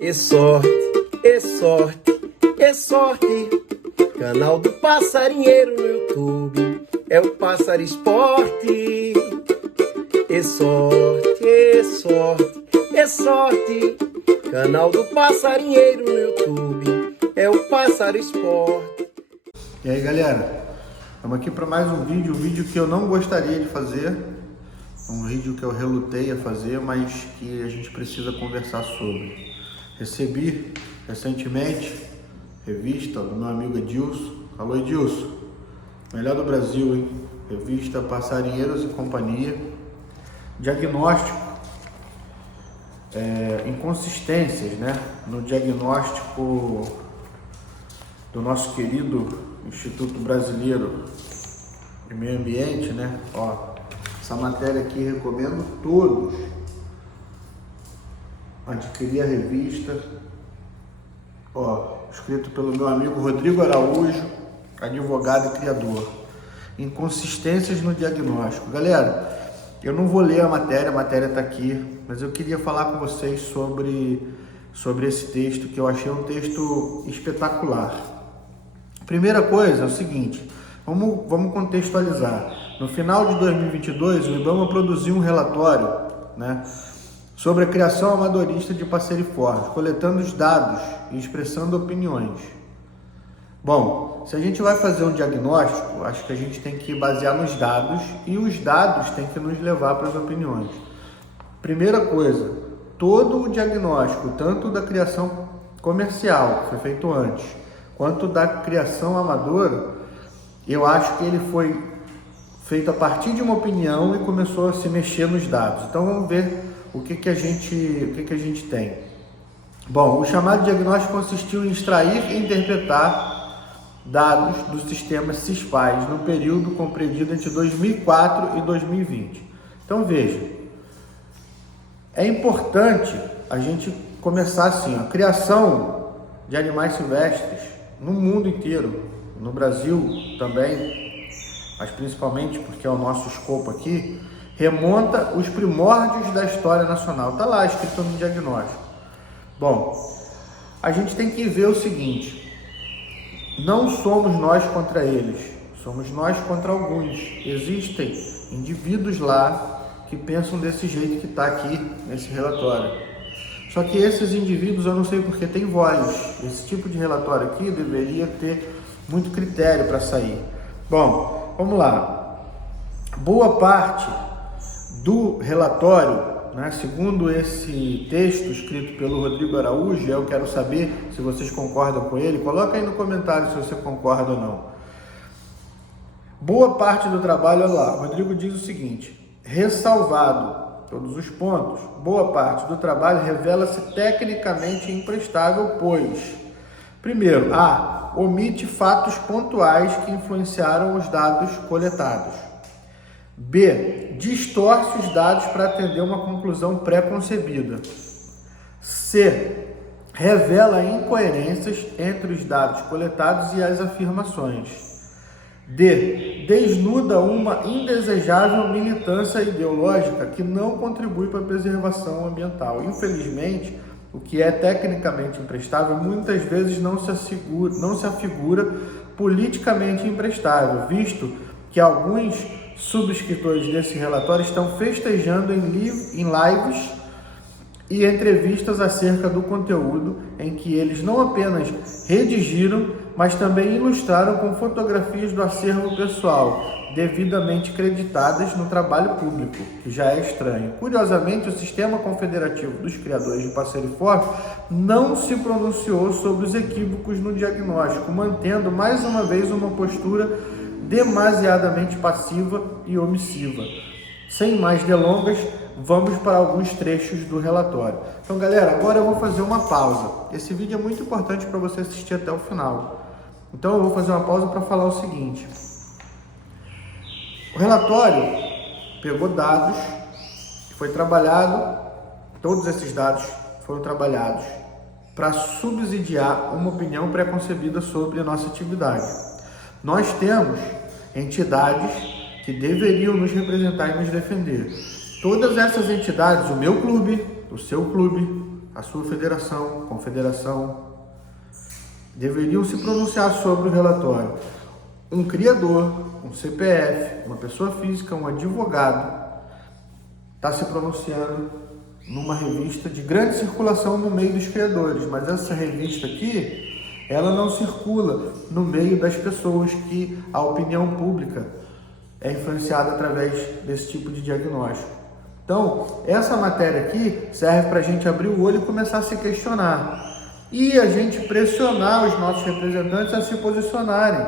E sorte, e sorte, e sorte. Canal do Passarinheiro no YouTube é o Pássaro Esporte. E sorte, e sorte, e sorte. Canal do Passarinheiro no YouTube é o Pássaro Esporte. E aí, galera, estamos aqui para mais um vídeo que eu não gostaria de fazer, um vídeo que eu relutei a fazer, mas que a gente precisa conversar sobre. Recebi recentemente revista do meu amigo Edilson. Alô, Edilson, melhor do Brasil, hein? Revista Passarinheiros e Companhia. Diagnóstico, inconsistências, né? No diagnóstico do nosso querido Instituto Brasileiro de Meio Ambiente, né? Ó, essa matéria aqui recomendo todos adquirir a revista. Ó, escrito pelo meu amigo Rodrigo Araújo, advogado e criador. Inconsistências no diagnóstico. Galera, eu não vou ler a matéria está aqui, mas eu queria falar com vocês sobre esse texto, que eu achei um texto espetacular. Primeira coisa é o seguinte, vamos contextualizar. No final de 2022, o IBAMA produziu um relatório, né, sobre a criação amadorista de passeriformes, coletando os dados e expressando opiniões. Bom, se a gente vai fazer um diagnóstico, acho que a gente tem que basear nos dados e os dados têm que nos levar para as opiniões. Primeira coisa, todo o diagnóstico, tanto da criação comercial, que foi feito antes, quanto da criação amadora, eu acho que ele foi feito a partir de uma opinião e começou a se mexer nos dados. Então vamos ver o que a gente tem. Bom, o chamado diagnóstico consistiu em extrair e interpretar dados do sistema CISPAS no período compreendido entre 2004 e 2020. Então veja, é importante a gente começar assim, a criação de animais silvestres no mundo inteiro, no Brasil também, mas principalmente porque é o nosso escopo aqui, remonta os primórdios da história nacional. Está lá escrito no diagnóstico. Bom, a gente tem que ver o seguinte, não somos nós contra eles, somos nós contra alguns. Existem indivíduos lá que pensam desse jeito que está aqui nesse relatório. Só que esses indivíduos, eu não sei porque, têm voz. Esse tipo de relatório aqui deveria ter muito critério para sair. Bom, vamos lá. Boa parte do relatório, né, segundo esse texto escrito pelo Rodrigo Araújo, eu quero saber se vocês concordam com ele. Coloca aí no comentário se você concorda ou não. Boa parte do trabalho, olha lá, o Rodrigo diz o seguinte: ressalvado todos os pontos, boa parte do trabalho revela-se tecnicamente imprestável, pois, primeiro, A, omite fatos pontuais que influenciaram os dados coletados. B, distorce os dados para atender uma conclusão pré-concebida. C, revela incoerências entre os dados coletados e as afirmações. D, desnuda uma indesejável militância ideológica que não contribui para a preservação ambiental. Infelizmente, o que é tecnicamente imprestável muitas vezes não se afigura politicamente imprestável, visto que alguns subscritores desse relatório estão festejando em lives e entrevistas acerca do conteúdo em que eles não apenas redigiram, mas também ilustraram com fotografias do acervo pessoal, devidamente creditadas no trabalho público, que já é estranho. Curiosamente, o Sistema Confederativo dos Criadores de Passeriformes não se pronunciou sobre os equívocos no diagnóstico, mantendo mais uma vez uma postura demasiadamente passiva e omissiva. Sem mais delongas, vamos para alguns trechos do relatório. Então, galera, agora eu vou fazer uma pausa. Esse vídeo é muito importante para você assistir até o final. Então, eu vou fazer uma pausa para falar o seguinte. O relatório pegou dados, foi trabalhado, todos esses dados foram trabalhados para subsidiar uma opinião pré-concebida sobre a nossa atividade. Nós temos entidades que deveriam nos representar e nos defender. Todas essas entidades, o meu clube, o seu clube, a sua federação, confederação, deveriam se pronunciar sobre o relatório. Um criador, um CPF, uma pessoa física, um advogado, está se pronunciando numa revista de grande circulação no meio dos criadores, mas essa revista aqui, ela não circula no meio das pessoas que a opinião pública é influenciada através desse tipo de diagnóstico. Então, essa matéria aqui serve para a gente abrir o olho e começar a se questionar. E a gente pressionar os nossos representantes a se posicionarem.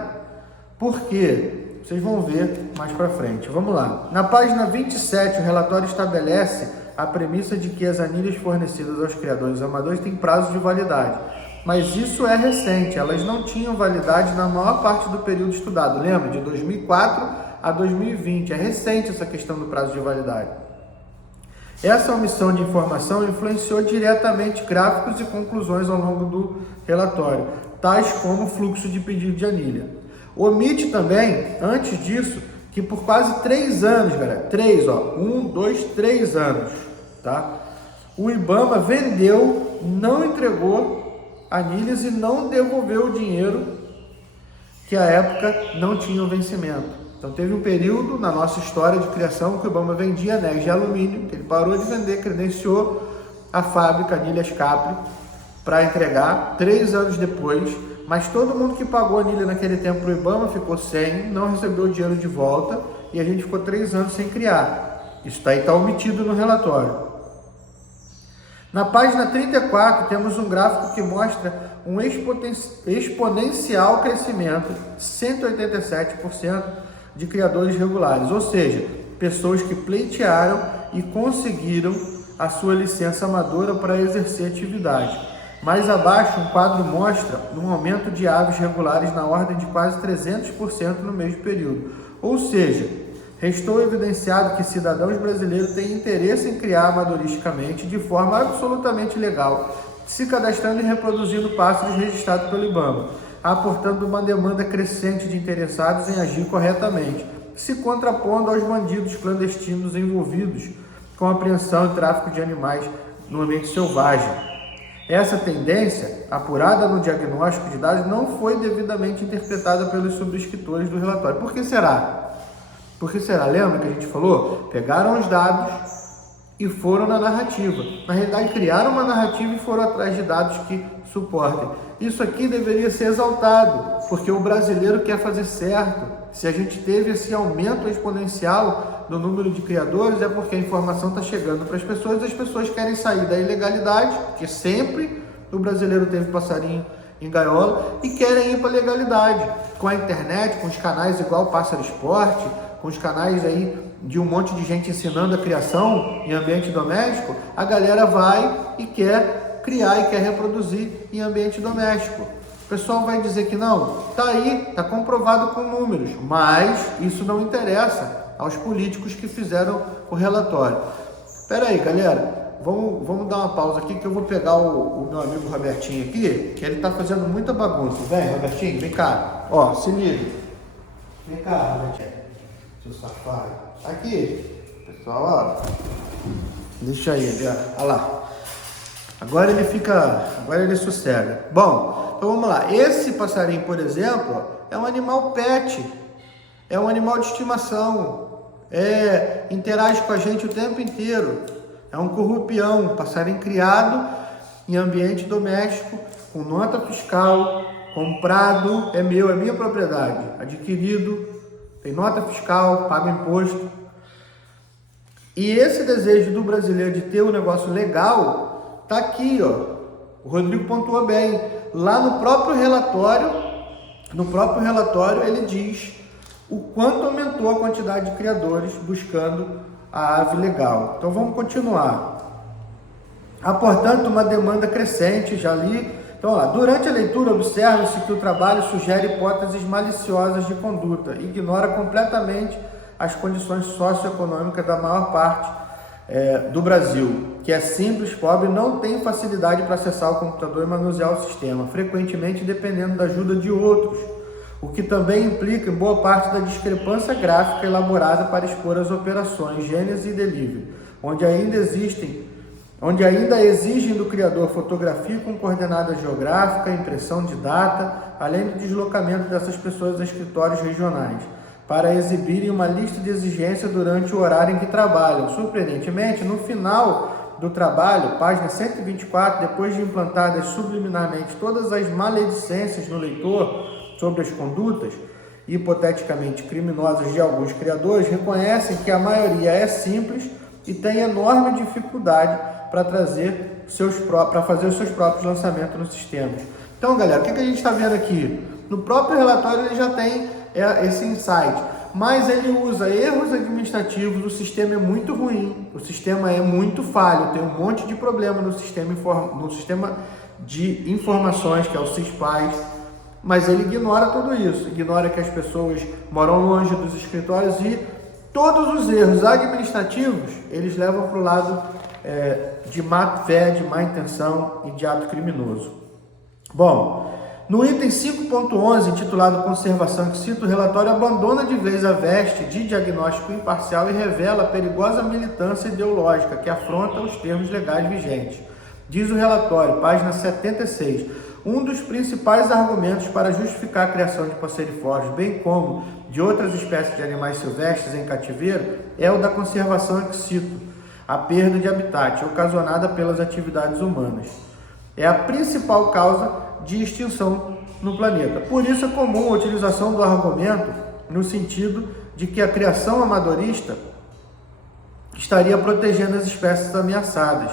Por quê? Vocês vão ver mais para frente. Vamos lá. Na página 27, o relatório estabelece a premissa de que as anilhas fornecidas aos criadores amadores têm prazo de validade. Mas isso é recente, elas não tinham validade na maior parte do período estudado. Lembra? De 2004 a 2020. É recente essa questão do prazo de validade. Essa omissão de informação influenciou diretamente gráficos e conclusões ao longo do relatório, tais como o fluxo de pedido de anilha. Omite também, antes disso, que por quase 3 anos, galera, 3 anos, tá? O IBAMA vendeu, não entregou anilhas e não devolveu o dinheiro que à época não tinha vencimento. Então teve um período na nossa história de criação que o IBAMA vendia anéis de alumínio, que ele parou de vender, credenciou a fábrica Anilhas Capri para entregar 3 anos depois, mas todo mundo que pagou anilha naquele tempo para o IBAMA ficou sem, não recebeu o dinheiro de volta e a gente ficou 3 anos sem criar. Isso daí está omitido no relatório. Na página 34 temos um gráfico que mostra um exponencial crescimento, 187%, de criadores regulares, ou seja, pessoas que pleitearam e conseguiram a sua licença amadora para exercer atividade. Mais abaixo, um quadro mostra um aumento de aves regulares na ordem de quase 300% no mesmo período. Ou seja, restou evidenciado que cidadãos brasileiros têm interesse em criar amadoristicamente, de forma absolutamente legal, se cadastrando e reproduzindo pássaros registrados pelo IBAMA, aportando uma demanda crescente de interessados em agir corretamente, se contrapondo aos bandidos clandestinos envolvidos com apreensão e tráfico de animais no ambiente selvagem. Essa tendência, apurada no diagnóstico de dados, não foi devidamente interpretada pelos subscritores do relatório. Por que será? Por que será? Lembra que a gente falou? Pegaram os dados e foram na narrativa. Na realidade, criaram uma narrativa e foram atrás de dados que suportem. Isso aqui deveria ser exaltado, porque o brasileiro quer fazer certo. Se a gente teve esse aumento exponencial no número de criadores, é porque a informação está chegando para as pessoas e as pessoas querem sair da ilegalidade, que sempre o brasileiro teve passarinho em gaiola, e querem ir para a legalidade. Com a internet, com os canais igual Pássaro Esporte, com os canais aí de um monte de gente ensinando a criação em ambiente doméstico, a galera vai e quer criar e quer reproduzir em ambiente doméstico. O pessoal vai dizer que não, tá aí, tá comprovado com números, mas isso não interessa aos políticos que fizeram o relatório. Espera aí, galera, vamos dar uma pausa aqui que eu vou pegar o meu amigo Robertinho aqui, que ele tá fazendo muita bagunça. Vem, Robertinho, vem cá. Ó, se liga. Vem cá, Robertinho. Seu safado. Aqui, pessoal, ó. Deixa ele, ó. Olha lá. Agora ele sossega. Bom, então vamos lá. Esse passarinho, por exemplo, ó, é um animal pet. É um animal de estimação. Interage com a gente o tempo inteiro. É um currupião, um passarinho criado em ambiente doméstico, com nota fiscal, comprado, é meu, é minha propriedade, adquirido, tem nota fiscal, paga imposto. E esse desejo do brasileiro de ter um negócio legal, tá aqui, ó. O Rodrigo pontuou bem. Lá no próprio relatório ele diz o quanto aumentou a quantidade de criadores buscando a ave legal. Então vamos continuar. Há, portanto, uma demanda crescente, já li. Então, ó, durante a leitura, observa-se que o trabalho sugere hipóteses maliciosas de conduta, ignora completamente as condições socioeconômicas da maior parte do Brasil, que é simples, pobre, não tem facilidade para acessar o computador e manusear o sistema, frequentemente dependendo da ajuda de outros, o que também implica em boa parte da discrepância gráfica elaborada para expor as operações, gênese e delivery, onde ainda existem onde ainda exigem do criador fotografia com coordenada geográfica, impressão de data, além do deslocamento dessas pessoas a escritórios regionais, para exibirem uma lista de exigências durante o horário em que trabalham. Surpreendentemente, no final do trabalho, página 124, depois de implantadas subliminarmente todas as maledicências no leitor sobre as condutas hipoteticamente criminosas de alguns criadores, reconhecem que a maioria é simples e tem enorme dificuldade para fazer os seus próprios lançamentos nos sistemas. Então, galera, o que a gente está vendo aqui? No próprio relatório ele já tem esse insight, mas ele usa erros administrativos, o sistema é muito ruim, o sistema é muito falho, tem um monte de problema no sistema de informações, que é o SISPAS, mas ele ignora tudo isso, ignora que as pessoas moram longe dos escritórios e todos os erros administrativos, eles levam para o lado de má fé, de má intenção e de ato criminoso. Bom, no item 5.11, intitulado Conservação ex situ, o relatório abandona de vez a veste de diagnóstico imparcial e revela a perigosa militância ideológica que afronta os termos legais vigentes. Diz o relatório, página 76, um dos principais argumentos para justificar a criação de passeriformes, bem como de outras espécies de animais silvestres em cativeiro, é o da conservação ex situ, a perda de habitat ocasionada pelas atividades humanas. É a principal causa de extinção no planeta. Por isso é comum a utilização do argumento no sentido de que a criação amadorista estaria protegendo as espécies ameaçadas.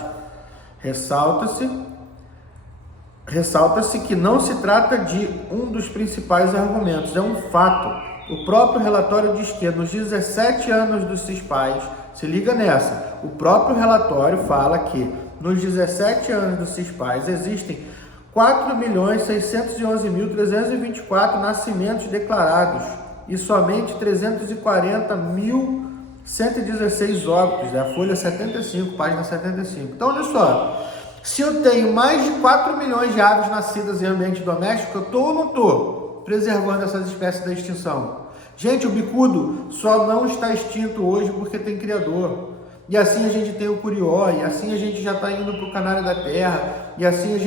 Ressalta-se que não se trata de um dos principais argumentos, é um fato. O próprio relatório diz que nos 17 anos do CISPAS, se liga nessa, o próprio relatório fala que nos 17 anos do CISPAS existem 4.611.324 nascimentos declarados e somente 340.116 óbitos, a folha 75, página 75. Então, olha só, se eu tenho mais de 4 milhões de aves nascidas em ambiente doméstico, eu estou ou não estou preservando essas espécies da extinção? Gente, o bicudo só não está extinto hoje porque tem criador. E assim a gente tem o curió, e assim a gente já está indo para o canário da terra, e assim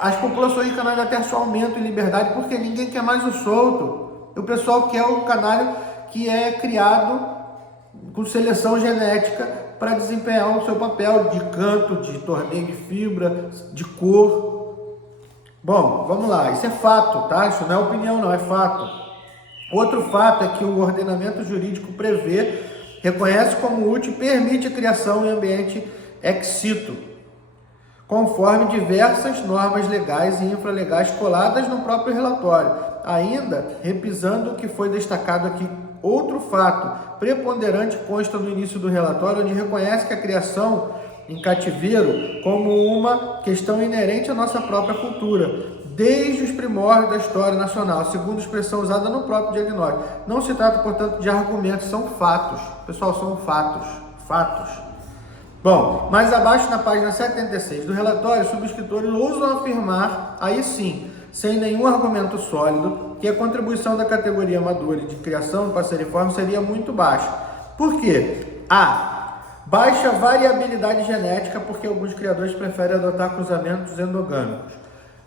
as populações de canário da terra só aumentam em liberdade porque ninguém quer mais o solto. O pessoal quer o canário que é criado com seleção genética para desempenhar o seu papel de canto, de torneio de fibra, de cor. Bom, vamos lá, isso é fato, tá? Isso não é opinião, não, é fato. Outro fato é que o ordenamento jurídico reconhece como útil e permite a criação em ambiente ex situ, conforme diversas normas legais e infralegais coladas no próprio relatório. Ainda, repisando o que foi destacado aqui, outro fato preponderante consta no início do relatório, onde reconhece que a criação em cativeiro como uma questão inerente à nossa própria cultura, desde os primórdios da história nacional, segundo a expressão usada no próprio diagnóstico. Não se trata, portanto, de argumentos, são fatos. Pessoal, são fatos. Fatos. Bom, mais abaixo na página 76 do relatório, os subscritores ousam afirmar, aí sim, sem nenhum argumento sólido, que a contribuição da categoria amadora de criação do passeriforme seria muito baixa. Por quê? Baixa variabilidade genética, porque alguns criadores preferem adotar cruzamentos endogâmicos.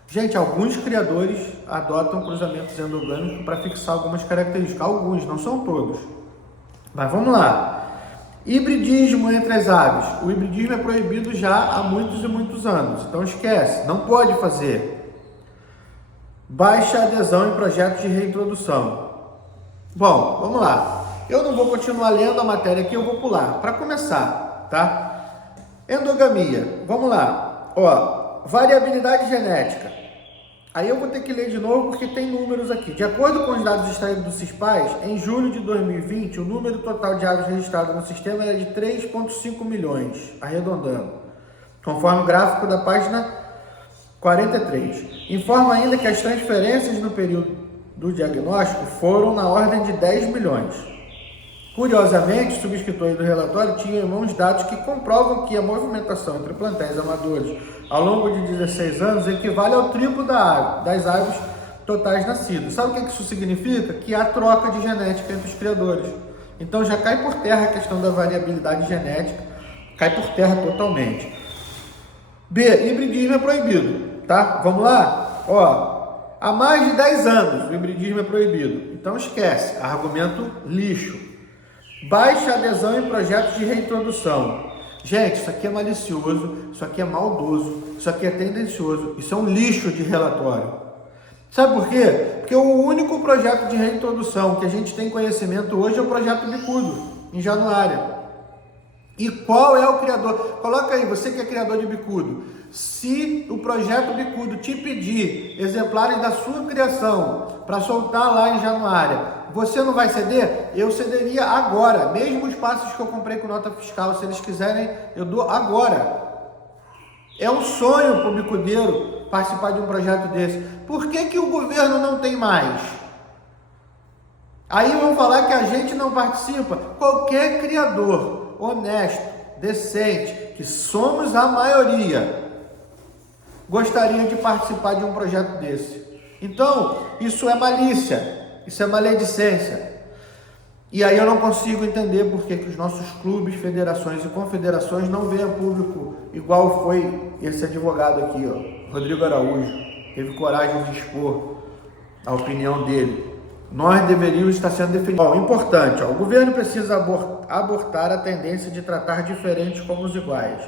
Gente, alguns criadores adotam cruzamentos endogâmicos para fixar algumas características. Alguns, não são todos. Mas vamos lá. Hibridismo entre as aves. O hibridismo é proibido já há muitos e muitos anos. Então esquece, não pode fazer. Baixa adesão em projetos de reintrodução. Bom, vamos lá. Eu não vou continuar lendo a matéria aqui, eu vou pular. Para começar, tá? Endogamia. Vamos lá. Variabilidade genética. Aí eu vou ter que ler de novo porque tem números aqui. De acordo com os dados extraídos do CISPAS, em julho de 2020, o número total de aves registradas no sistema era de 3,5 milhões, arredondando, conforme o gráfico da página 43. Informa ainda que as transferências no período do diagnóstico foram na ordem de 10 milhões. Curiosamente, os subscritores do relatório tinham em mãos dados que comprovam que a movimentação entre plantéis amadores ao longo de 16 anos equivale ao triplo das aves totais nascidas. Sabe o que isso significa? Que há troca de genética entre os criadores. Então já cai por terra a questão da variabilidade genética, cai por terra totalmente. B, hibridismo é proibido, tá? Vamos lá? Ó, há mais de 10 anos o hibridismo é proibido. Então esquece, argumento lixo. Baixa adesão em projetos de reintrodução. Gente, isso aqui é malicioso, isso aqui é maldoso, isso aqui é tendencioso, isso é um lixo de relatório. Sabe por quê? Porque o único projeto de reintrodução que a gente tem conhecimento hoje é o projeto Bicudo, em Januária. E qual é o criador? Coloca aí, você que é criador de bicudo. Se o projeto Bicudo te pedir exemplares da sua criação para soltar lá em Januária, você não vai ceder? Eu cederia agora. Mesmo os passos que eu comprei com nota fiscal, se eles quiserem, eu dou agora. É um sonho para o bicudeiro participar de um projeto desse. Por que o governo não tem mais? Aí vão falar que a gente não participa. Qualquer criador honesto, decente, que somos a maioria, gostaria de participar de um projeto desse. Então, isso é malícia, isso é maledicência. E aí eu não consigo entender por que os nossos clubes, federações e confederações não veem a público igual foi esse advogado aqui, ó, Rodrigo Araújo. Teve coragem de expor a opinião dele. Nós deveríamos estar sendo defendidos. Importante, o governo precisa abortar a tendência de tratar diferentes como os iguais,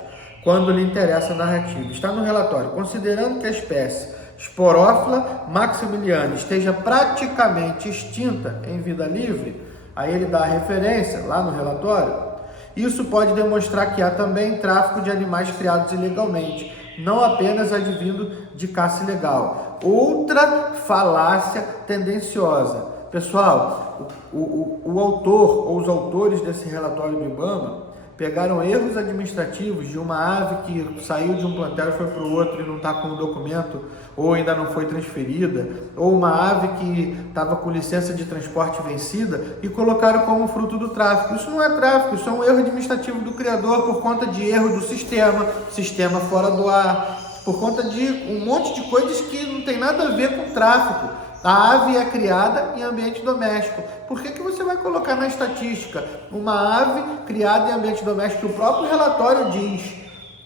quando lhe interessa a narrativa. Está no relatório, considerando que a espécie Sporophylla maximiliana esteja praticamente extinta em vida livre, aí ele dá a referência lá no relatório, isso pode demonstrar que há também tráfico de animais criados ilegalmente, não apenas advindo de caça ilegal. Outra falácia tendenciosa. Pessoal, o autor ou os autores desse relatório do IBAMA pegaram erros administrativos de uma ave que saiu de um plantel e foi para o outro e não está com o documento ou ainda não foi transferida, ou uma ave que estava com licença de transporte vencida e colocaram como fruto do tráfico. Isso não é tráfico, isso é um erro administrativo do criador por conta de erro do sistema fora do ar, por conta de um monte de coisas que não tem nada a ver com tráfico. A ave é criada em ambiente doméstico. Por que você vai colocar na estatística uma ave criada em ambiente doméstico que o próprio relatório diz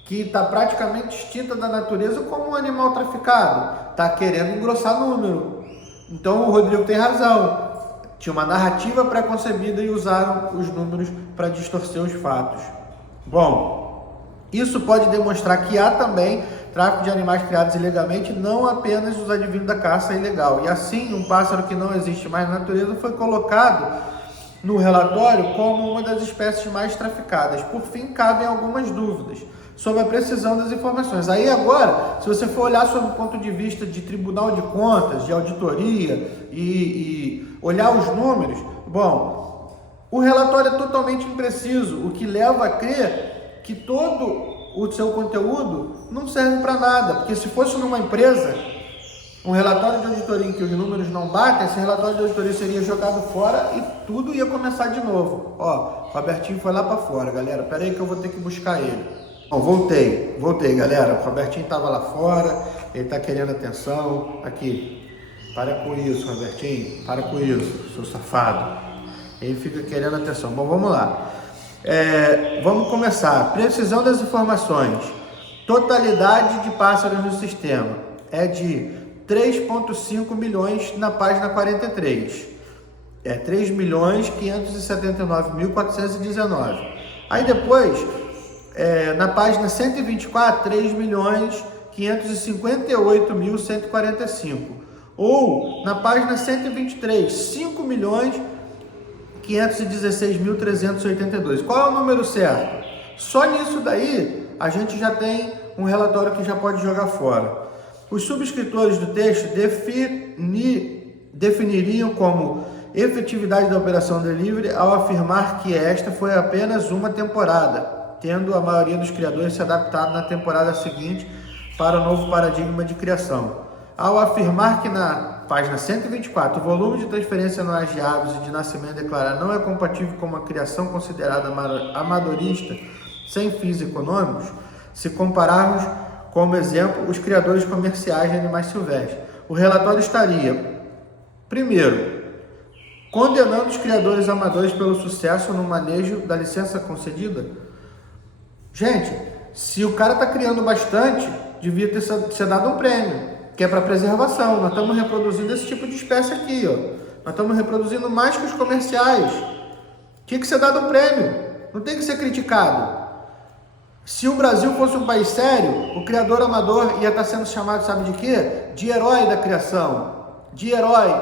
que está praticamente extinta da natureza como um animal traficado? Está querendo engrossar número. Então o Rodrigo tem razão. Tinha uma narrativa pré-concebida e usaram os números para distorcer os fatos. Bom, isso pode demonstrar que há também tráfico de animais criados ilegalmente, não apenas os advindos da caça ilegal. E assim, um pássaro que não existe mais na natureza foi colocado no relatório como uma das espécies mais traficadas. Por fim, cabem algumas dúvidas sobre a precisão das informações. Aí agora, se você for olhar sob o ponto de vista de Tribunal de Contas, de auditoria e olhar os números, bom, o relatório é totalmente impreciso, o que leva a crer que todo o seu conteúdo não serve para nada, porque se fosse numa empresa, um relatório de auditoria em que os números não batem, esse relatório de auditoria seria jogado fora e tudo ia começar de novo. Ó, o Robertinho foi lá para fora, galera, pera aí que eu vou ter que buscar ele. Bom, voltei, galera, o Robertinho estava lá fora, ele tá querendo atenção, aqui, para com isso, Robertinho, para com isso, seu safado, ele fica querendo atenção. Bom, vamos lá. Vamos começar. Precisão das informações. Totalidade de pássaros no sistema é de 3,5 milhões na página 43. 3.579.419. Aí depois, na página 124, 3.558.145. Ou na página 123, 5.516.382. Qual é o número certo? Só nisso daí a gente já tem um relatório que já pode jogar fora. Os subscritores do texto definiriam como efetividade da operação delivery ao afirmar que esta foi apenas uma temporada, tendo a maioria dos criadores se adaptado na temporada seguinte para o novo paradigma de criação. Ao afirmar que na página 124, o volume de transferência anuais de aves e de nascimento declarado não é compatível com uma criação considerada amadorista sem fins econômicos, se compararmos como exemplo os criadores comerciais de animais silvestres, o relatório estaria, primeiro, condenando os criadores amadores pelo sucesso no manejo da licença concedida. Gente, Se o cara está criando bastante, devia ter ser dado um prêmio, que é para preservação. Nós estamos reproduzindo esse tipo de espécie aqui, ó. Nós estamos reproduzindo mais que os comerciais. Tinha que ser dado um prêmio, não tem que ser criticado. Se o Brasil fosse um país sério, o criador amador ia estar sendo chamado, sabe de quê? De herói da criação, de herói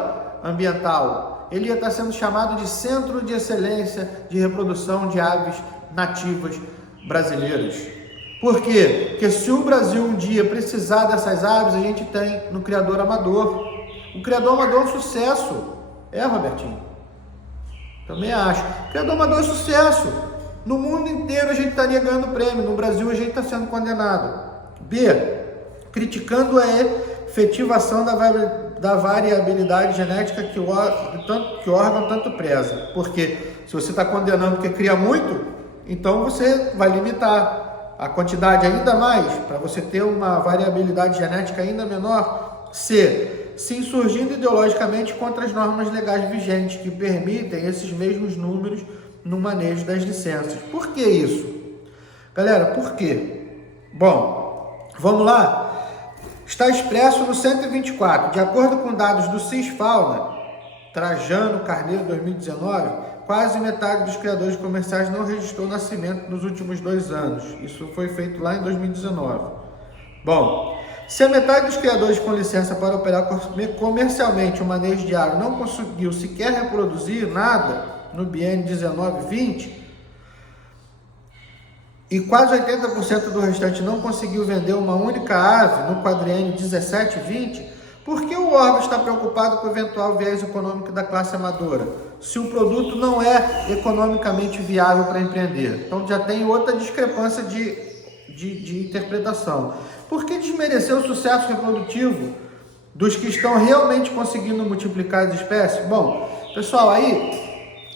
ambiental. Ele ia estar sendo chamado de centro de excelência de reprodução de aves nativas brasileiras. Por quê? Porque se o Brasil um dia precisar dessas aves, a gente tem no criador amador. O criador amador é um sucesso. É, Robertinho? Também acho. O criador amador é um sucesso. No mundo inteiro a gente estaria ganhando prêmio. No Brasil a gente está sendo condenado. B. Criticando a efetivação da variabilidade genética que o órgão tanto preza. Porque se você está condenando porque cria muito, então você vai limitar a quantidade ainda mais, para você ter uma variabilidade genética ainda menor. C. Se insurgindo ideologicamente contra as normas legais vigentes que permitem esses mesmos números no manejo das licenças. Por que isso? Galera, por quê? Bom, vamos lá. Está expresso no 124. De acordo com dados do Cisfauna, Trajano Carneiro 2019, quase metade dos criadores comerciais não registrou nascimento nos últimos 2 anos. Isso foi feito lá em 2019. Bom, se a metade dos criadores com licença para operar comercialmente o manejo de ave não conseguiu sequer reproduzir nada no biênio 19-20, e quase 80% do restante não conseguiu vender uma única ave no quadriênio 17-20, por que o órgão está preocupado com o eventual viés econômico da classe amadora, se o produto não é economicamente viável para empreender? Então já tem outra discrepância de interpretação. Por que desmerecer o sucesso reprodutivo dos que estão realmente conseguindo multiplicar as espécies? Bom, pessoal, aí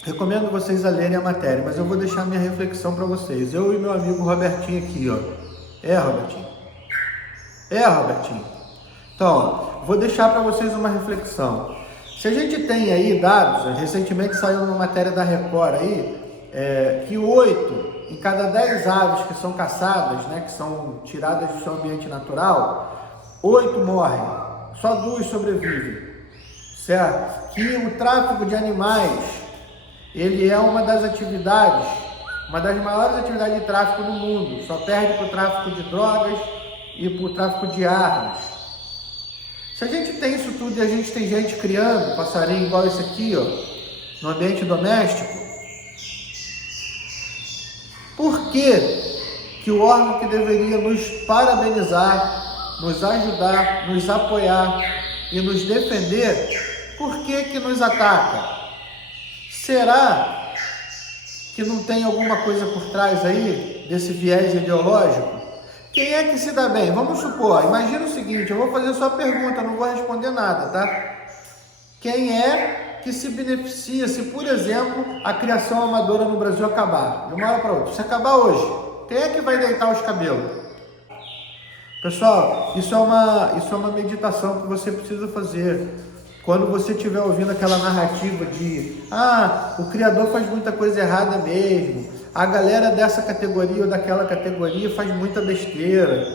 recomendo vocês a lerem a matéria, mas eu vou deixar minha reflexão para vocês. Eu e meu amigo Robertinho aqui, ó. Robertinho? Robertinho? Então, vou deixar para vocês uma reflexão. Se a gente tem aí dados, recentemente saiu uma matéria da Record aí, que 8 em cada 10 aves que são caçadas, né, que são tiradas do seu ambiente natural, 8 morrem, só 2 sobrevivem, certo? Que o tráfico de animais, ele é uma das atividades, uma das maiores atividades de tráfico no mundo, só perde para o tráfico de drogas e para o tráfico de armas. Se a gente tem isso tudo e a gente tem gente criando passarinho igual esse aqui, ó, no ambiente doméstico, por que o órgão que deveria nos parabenizar, nos ajudar, nos apoiar e nos defender, por que nos ataca? Será que não tem alguma coisa por trás aí desse viés ideológico? Quem é que se dá bem? Vamos supor, imagina o seguinte, eu vou fazer só a pergunta, não vou responder nada, tá? Quem é que se beneficia se, por exemplo, a criação amadora no Brasil acabar? De uma hora para outra. Se acabar hoje, quem é que vai deitar os cabelos? Pessoal, isso é uma meditação que você precisa fazer. Quando você estiver ouvindo aquela narrativa de o criador faz muita coisa errada mesmo, a galera dessa categoria ou daquela categoria faz muita besteira,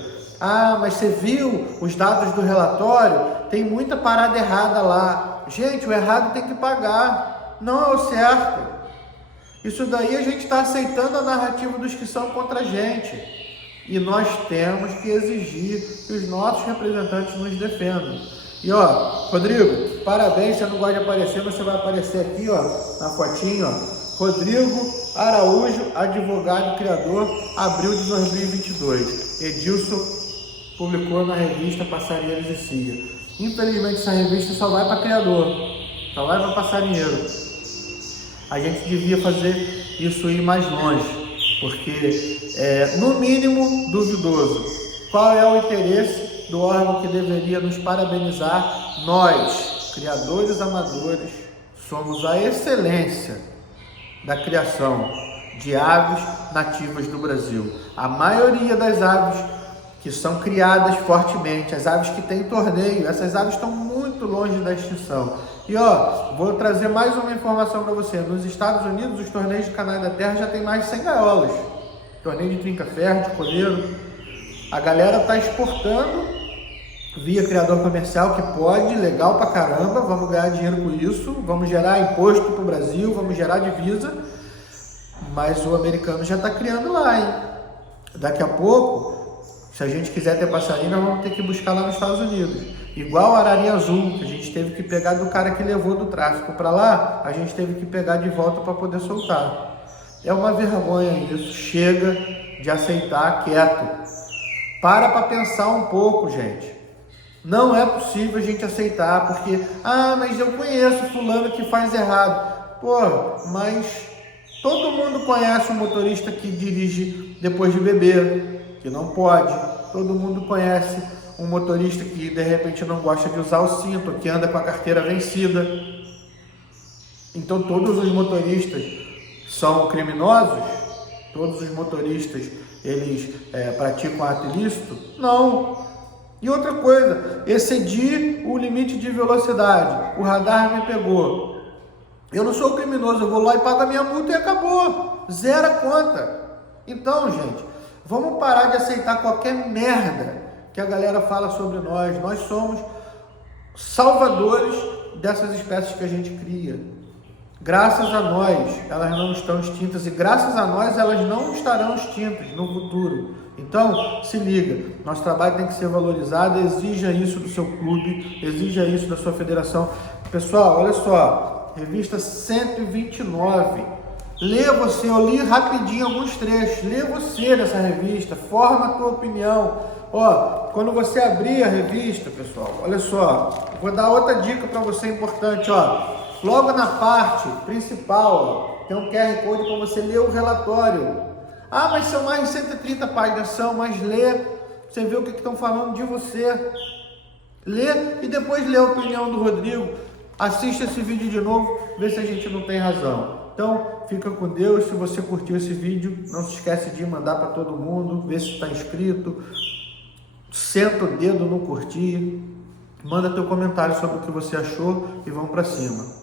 mas você viu os dados do relatório? Tem muita parada errada lá. Gente, o errado tem que pagar, não é o certo. Isso daí a gente está aceitando a narrativa dos que são contra a gente. E nós temos que exigir que os nossos representantes nos defendam. E Rodrigo, parabéns, você não gosta de aparecer, você vai aparecer aqui, na fotinho, Rodrigo Araújo, advogado criador, abril de 2022. Edilson publicou na revista Passarinheiros e CIA. Infelizmente essa revista só vai para criador, só vai para passarinheiro. A gente devia fazer isso ir mais longe, porque é no mínimo duvidoso. Qual é o interesse do órgão que deveria nos parabenizar? Nós, criadores amadores, somos a excelência da criação de aves nativas do Brasil. A maioria das aves que são criadas fortemente, as aves que têm torneio, essas aves estão muito longe da extinção. E vou trazer mais uma informação para você. Nos Estados Unidos, os torneios de canais da terra já tem mais de 100 gaiolas. torneio de trinca-ferro, de coleiro. A galera tá exportando via criador comercial, que pode, legal pra caramba, vamos ganhar dinheiro com isso, vamos gerar imposto pro Brasil, vamos gerar divisa, mas o americano já tá criando lá, hein? Daqui a pouco, se a gente quiser ter passarinho, nós vamos ter que buscar lá nos Estados Unidos. Igual a ararinha azul, que a gente teve que pegar do cara que levou do tráfico para lá, a gente teve que pegar de volta para poder soltar. É uma vergonha isso, chega de aceitar quieto. Para pensar um pouco, gente. Não é possível a gente aceitar, porque, mas eu conheço fulano que faz errado. Pô, mas todo mundo conhece um motorista que dirige depois de beber, que não pode. Todo mundo conhece um motorista que de repente não gosta de usar o cinto, que anda com a carteira vencida. Então todos os motoristas são criminosos? Todos os motoristas eles praticam ato ilícito? Não. E outra coisa, excedi o limite de velocidade, o radar me pegou. Eu não sou criminoso, eu vou lá e pago a minha multa e acabou. Zero a conta. Então, gente, vamos parar de aceitar qualquer merda que a galera fala sobre nós. Nós somos salvadores dessas espécies que a gente cria. Graças a nós, elas não estão extintas, e graças a nós, elas não estarão extintas no futuro. Então, se liga, nosso trabalho tem que ser valorizado, exija isso do seu clube, exija isso da sua federação. Pessoal, olha só, revista 129, lê você, eu li rapidinho alguns trechos, lê você nessa revista, forma a tua opinião. Ó, quando você abrir a revista, pessoal, olha só, vou dar outra dica para você importante, ó. Logo na parte principal, ó, tem um QR Code para você ler o relatório. Mas são mais de 130 páginas, mas lê, você vê o que estão falando de você. Lê e depois lê a opinião do Rodrigo. Assiste esse vídeo de novo, vê se a gente não tem razão. Então, fica com Deus. Se você curtiu esse vídeo, não se esquece de mandar para todo mundo, ver se está inscrito. Senta o dedo no curtir. Manda teu comentário sobre o que você achou e vamos para cima.